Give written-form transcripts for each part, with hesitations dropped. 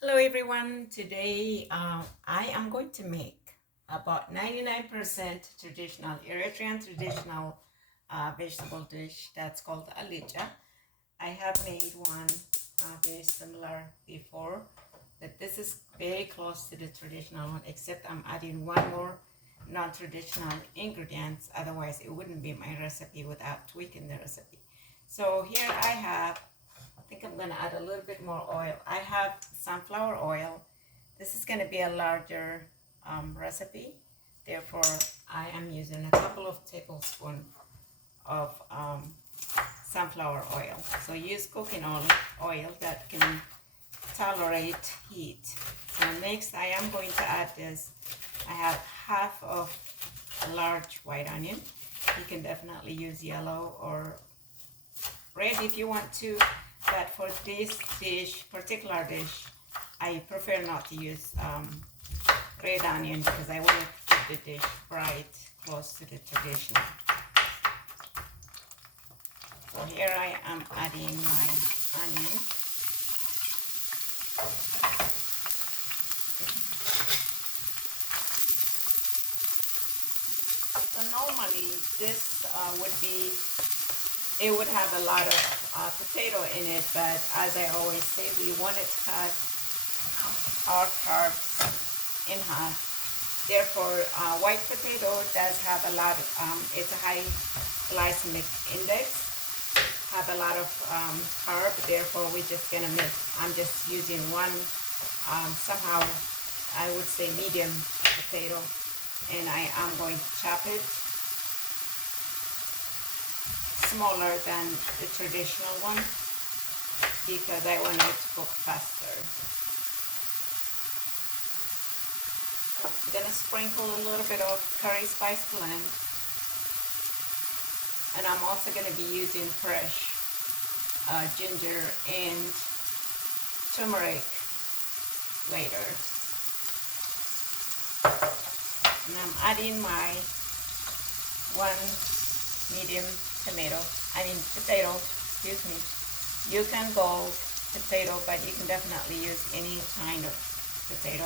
Hello everyone, today I am going to make about 99% traditional Eritrean traditional vegetable dish that's called Alicha. I have made one very similar before, but this is very close to the traditional one, except I'm adding one more non-traditional ingredients, otherwise it wouldn't be my recipe without tweaking the recipe. So here I think I'm going to add a little bit more oil. I have sunflower oil. This is going to be a larger recipe. Therefore, I am using a couple of tablespoons of sunflower oil. So use cooking oil that can tolerate heat. So next, I am going to add this. I have half of a large white onion. You can definitely use yellow or red if you want to, but for this particular dish, I prefer not to use red onion because I want to keep the dish bright, close to the traditional. So here I am adding my onion. So normally this it would have a lot of potato in it, but as I always say, we want to cut our carbs in half. Therefore, white potato does have a lot of, it's a high glycemic index, have a lot of carb, therefore we're just gonna mix. I'm just using one, somehow, I would say medium potato, and I am going to chop it smaller than the traditional one because I want it to cook faster. I'm gonna sprinkle a little bit of curry spice blend, and I'm also gonna be using fresh ginger and turmeric later. And I'm adding my one medium potato, excuse me. You can go potato, but you can definitely use any kind of potato,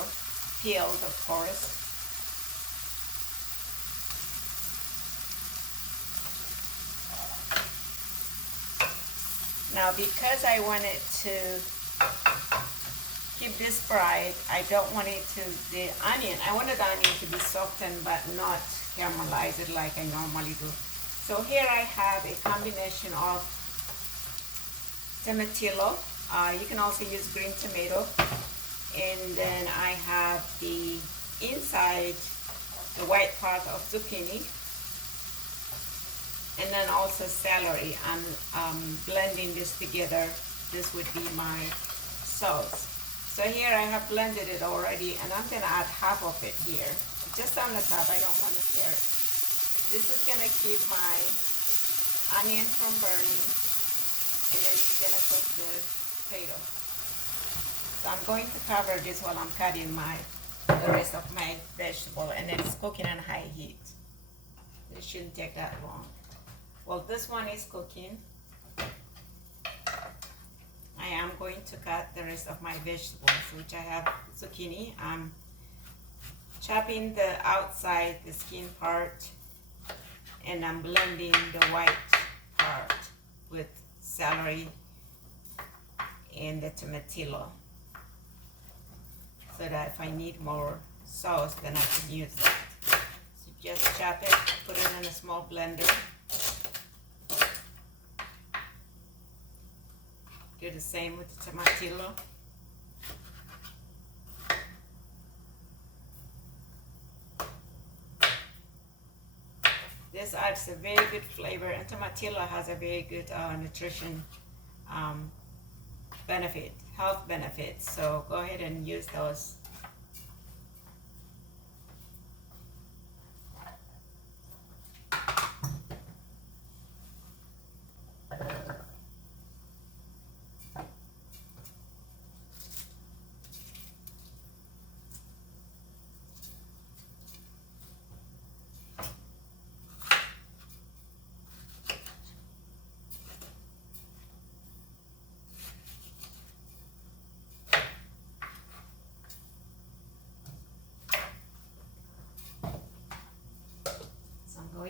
peeled of course. Now because I want it to keep this fried, I don't want it to, I wanted the onion to be softened but not caramelized like I normally do. So here I have a combination of tomatillo. You can also use green tomato. And then I have the inside, the white part of zucchini. And then also celery. I'm blending this together. This would be my sauce. So here I have blended it already, and I'm going to add half of it here. Just on the top, I don't want to stir it. This is going to keep my onion from burning, and then it's going to cook the potato. So I'm going to cover this while I'm cutting the rest of my vegetable, and it's cooking on high heat. It shouldn't take that long. Well, this one is cooking. I am going to cut the rest of my vegetables, which I have zucchini. I'm chopping the outside, the skin part, and I'm blending the white part with celery and the tomatillo, so that if I need more sauce, then I can use that. So just chop it, put it in a small blender. Do the same with the tomatillo. This adds a very good flavor, and tomatillo has a very good nutrition health benefits. So go ahead and use those.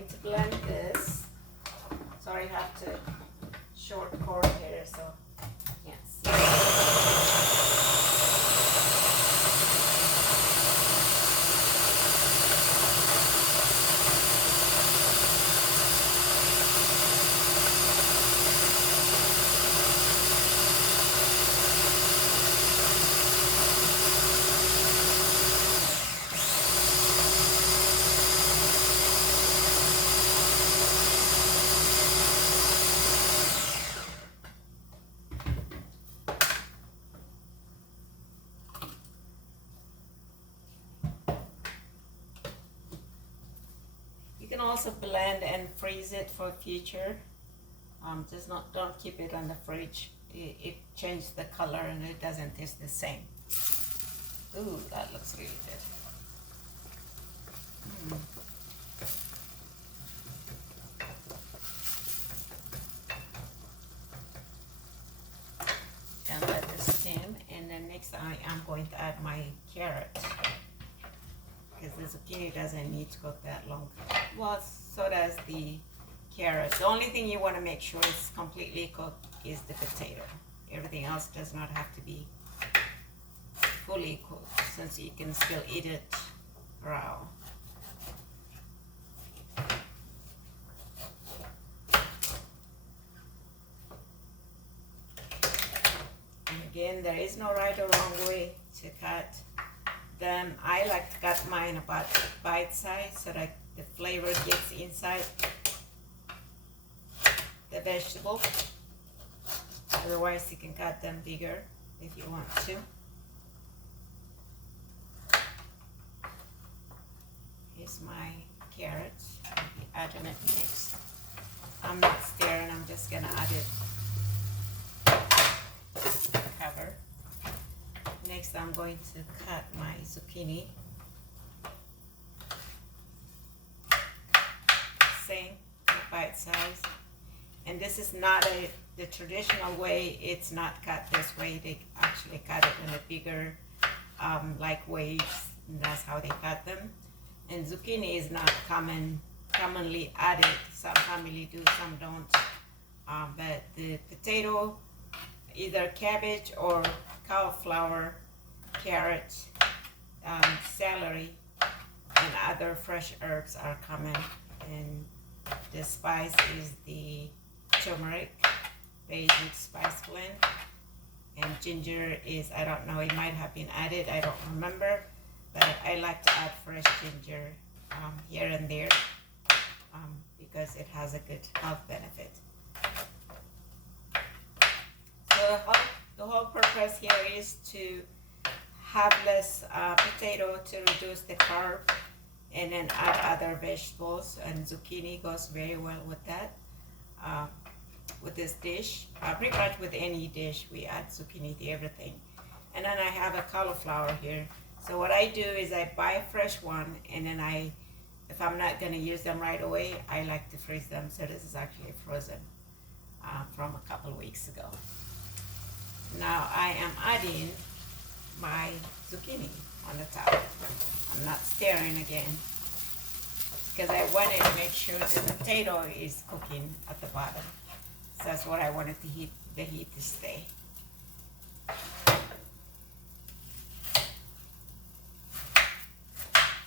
going to blend this. Sorry, I have to short cord here, so can't see. You can also blend and freeze it for future. Just don't keep it on the fridge. It changed the color and it doesn't taste the same. Ooh, that looks really good. And let this steam. And then next I am going to add my carrot, because the zucchini doesn't need to cook that long. Well, so does the carrot. The only thing you want to make sure is completely cooked is the potato. Everything else does not have to be fully cooked, since you can still eat it raw. And again, there is no right or wrong way to cut them. I like to cut mine about bite size so that the flavor gets inside the vegetable. Otherwise, you can cut them bigger if you want to. Here's my carrots. I'll be adding it next. I'm not stirring, I'm just gonna add it. Cover. Next, I'm going to cut my zucchini. Same, bite size. And this is not the traditional way. It's not cut this way. They actually cut it in a bigger, like waves. And that's how they cut them. And zucchini is not commonly added. Some family do, some don't. But the potato, either cabbage or cauliflower, carrot, celery, and other fresh herbs are common. And the spice is the turmeric based with spice blend. And ginger is, I don't know, it might have been added, I don't remember. But I like to add fresh ginger here and there because it has a good health benefit. So the whole purpose here is to have less potato to reduce the carb, and then add other vegetables, and zucchini goes very well with that. With this dish, pretty much with any dish, we add zucchini to everything. And then I have a cauliflower here. So what I do is I buy a fresh one, and then if I'm not gonna use them right away, I like to freeze them. So this is actually frozen from a couple of weeks ago. Now I am adding my zucchini on the top. I'm not stirring again because I wanted to make sure the potato is cooking at the bottom. So that's what I wanted the heat to stay.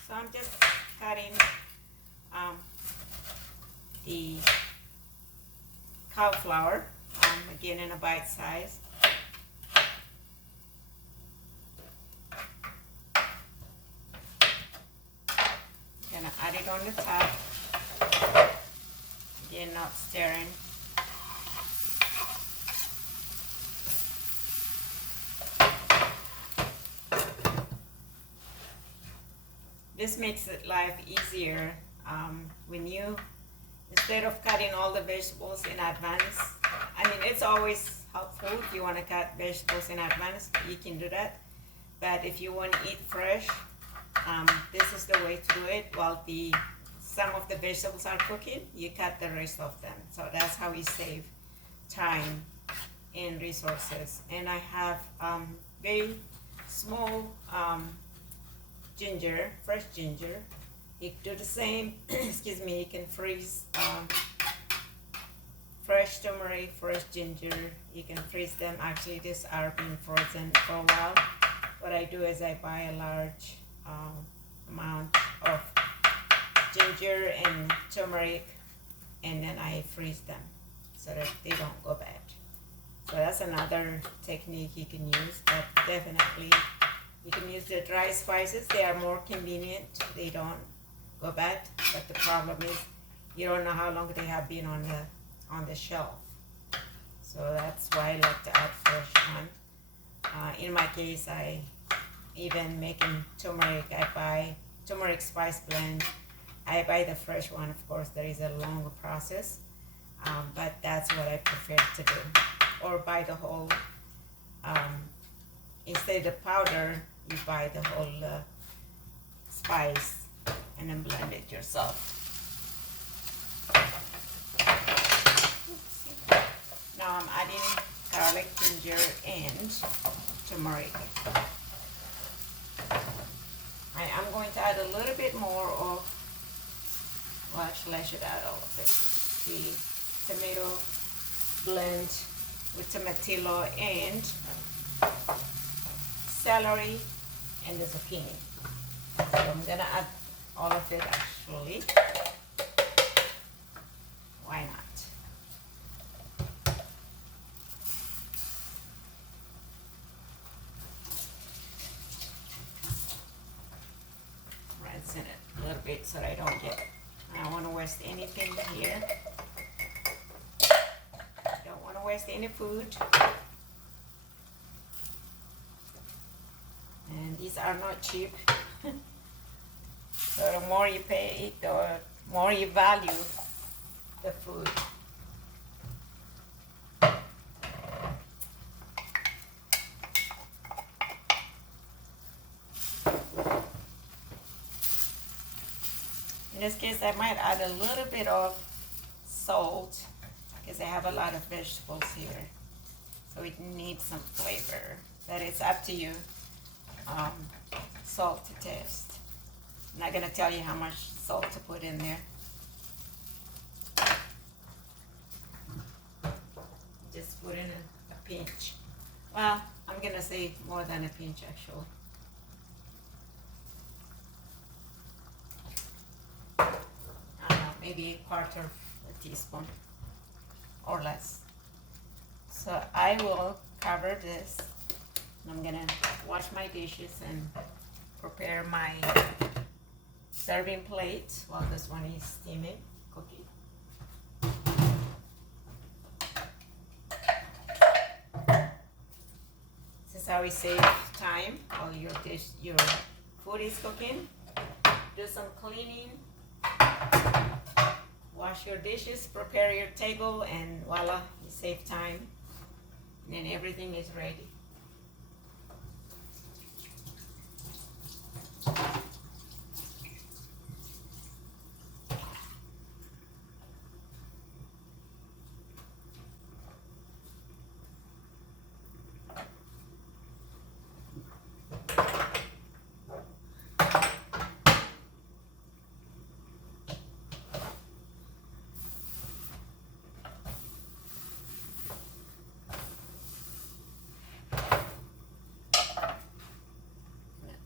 So I'm just cutting the cauliflower, again in a bite size. Gonna add it on the top. Again, not stirring. This makes it life easier when you, instead of cutting all the vegetables in advance. I mean, it's always helpful if you want to cut vegetables in advance, you can do that. But if you want to eat fresh, this is the way to do it. While some of the vegetables are cooking, you cut the rest of them. So that's how you save time and resources. And I have very small ginger, fresh ginger, You can do the same. Excuse me. You can freeze fresh turmeric, fresh ginger. You can freeze them. Actually, these are being frozen for a while. What I do is I buy a large amount of ginger and turmeric, and then I freeze them so that they don't go bad. So that's another technique you can use, but definitely you can use the dry spices. They are more convenient. They don't go bad, but the problem is you don't know how long they have been on the shelf. So that's why I like to add fresh one. In my case, I even making turmeric. I buy turmeric spice blend. I buy the fresh one. Of course, there is a longer process, but that's what I prefer to do. Or buy the whole, instead of powder, you buy the whole spice and then blend it yourself. Now I'm adding garlic, ginger, and turmeric. I am going to add a little bit more of, well, actually I should add all of it. The tomato blend with tomatillo and celery and the zucchini. So I'm gonna add all of it actually. Why not? Rinse in it a little bit so that I don't want to waste anything here. Don't want to waste any food. And these are not cheap. So the more you pay, the more you value the food. In this case, I might add a little bit of salt because I have a lot of vegetables here. So it needs some flavor. But it's up to you. Salt to taste. I'm not going to tell you how much salt to put in there. Just put in a pinch. Well, I'm going to say more than a pinch actually. I don't know, maybe a quarter of a teaspoon or less. So I will cover this. I'm going to wash my dishes and prepare my serving plate while this one is steaming, cooking. This is how we save time while your food is cooking. Do some cleaning, wash your dishes, prepare your table, and voila, you save time. And then everything is ready.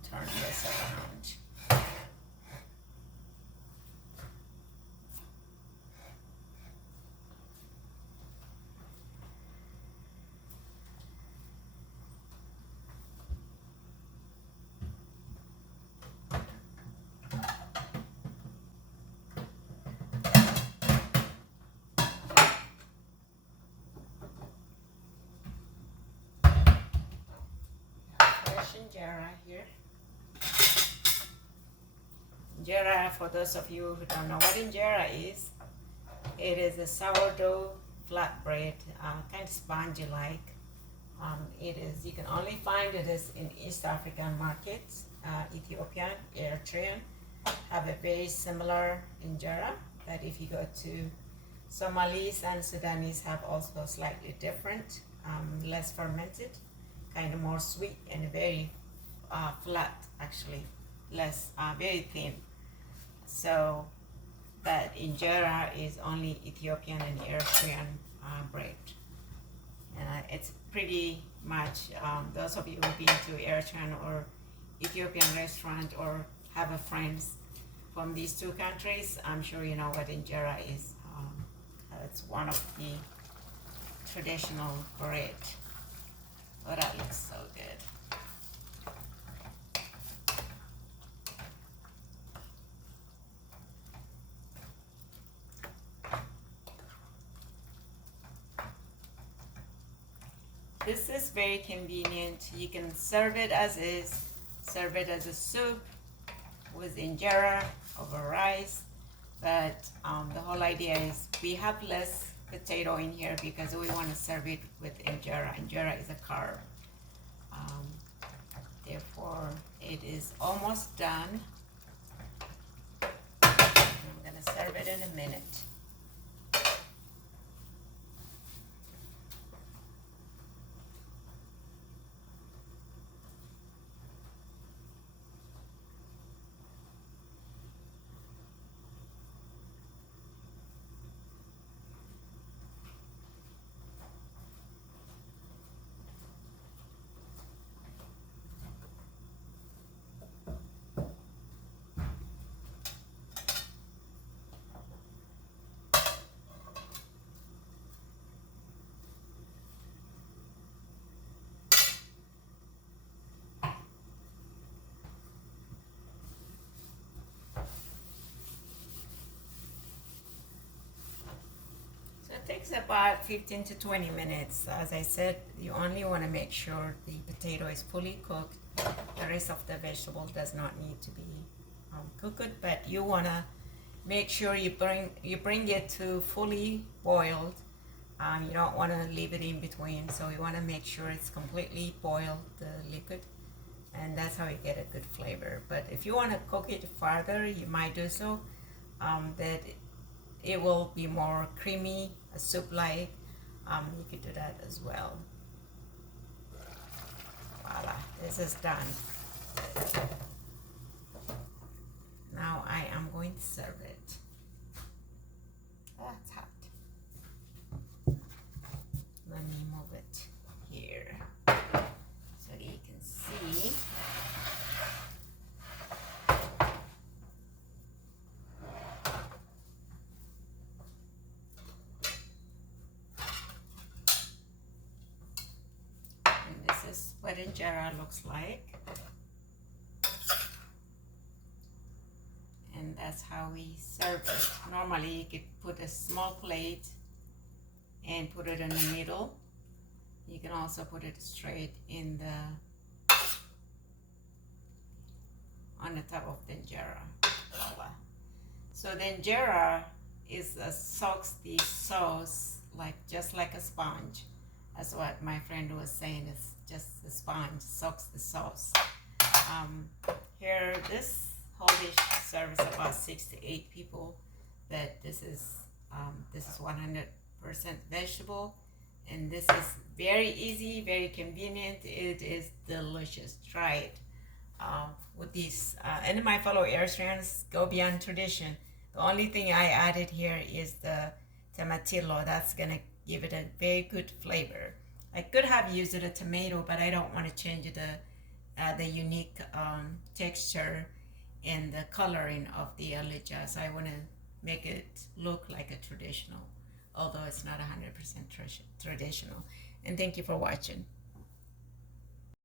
Turn this around. Fresh injera here. Injera, for those of you who don't know what injera is, it is a sourdough flatbread, kind of spongy like. It is, you can only find it is in East African markets. Ethiopian, Eritrean have a very similar injera, but if you go to Somalis and Sudanese have also slightly different, less fermented, kind of more sweet and very flat actually, less, very thin. So that injera is only Ethiopian and Eritrean bread. And it's pretty much, those of you who've been to Eritrean or Ethiopian restaurant or have a friends from these two countries, I'm sure you know what injera is. It's one of the traditional bread. Oh, that looks so good. This is very convenient. You can serve it as is, serve it as a soup with injera over rice. But the whole idea is we have less potato in here because we want to serve it with injera. Injera is a carb. Therefore, it is almost done. I'm going to serve it in a minute. So it takes about 15 to 20 minutes. As I said, you only want to make sure the potato is fully cooked. The rest of the vegetable does not need to be cooked, but you want to make sure you bring it to fully boiled. You don't want to leave it in between, so you want to make sure it's completely boiled, the liquid, and that's how you get a good flavor. But if you want to cook it further, you might do so. That it will be more creamy, a soup-like. You could do that as well. Voila, this is done. Now I am going to serve it. That's hot. Let me move it here so you can see. And this is what injera looks like. And that's how we serve it. Normally you could put a small plate and put it in the middle. You can also put it straight in on the top of the injera. Voila. So the injera soaks the sauce just like a sponge. That's what my friend was saying. It's just a sponge soaks the sauce. Here, this whole dish serves about 6 to 8 people. But this is 100% vegetable, and this is very easy, very convenient. It is delicious. Try it with these. And my fellow Eritreans, go beyond tradition. The only thing I added here is the tomatillo. That's gonna give it a very good flavor. I could have used a tomato, but I don't want to change the unique texture and the coloring of the alicha. So I want to make it look like a traditional, although it's not 100% traditional. And thank you for watching.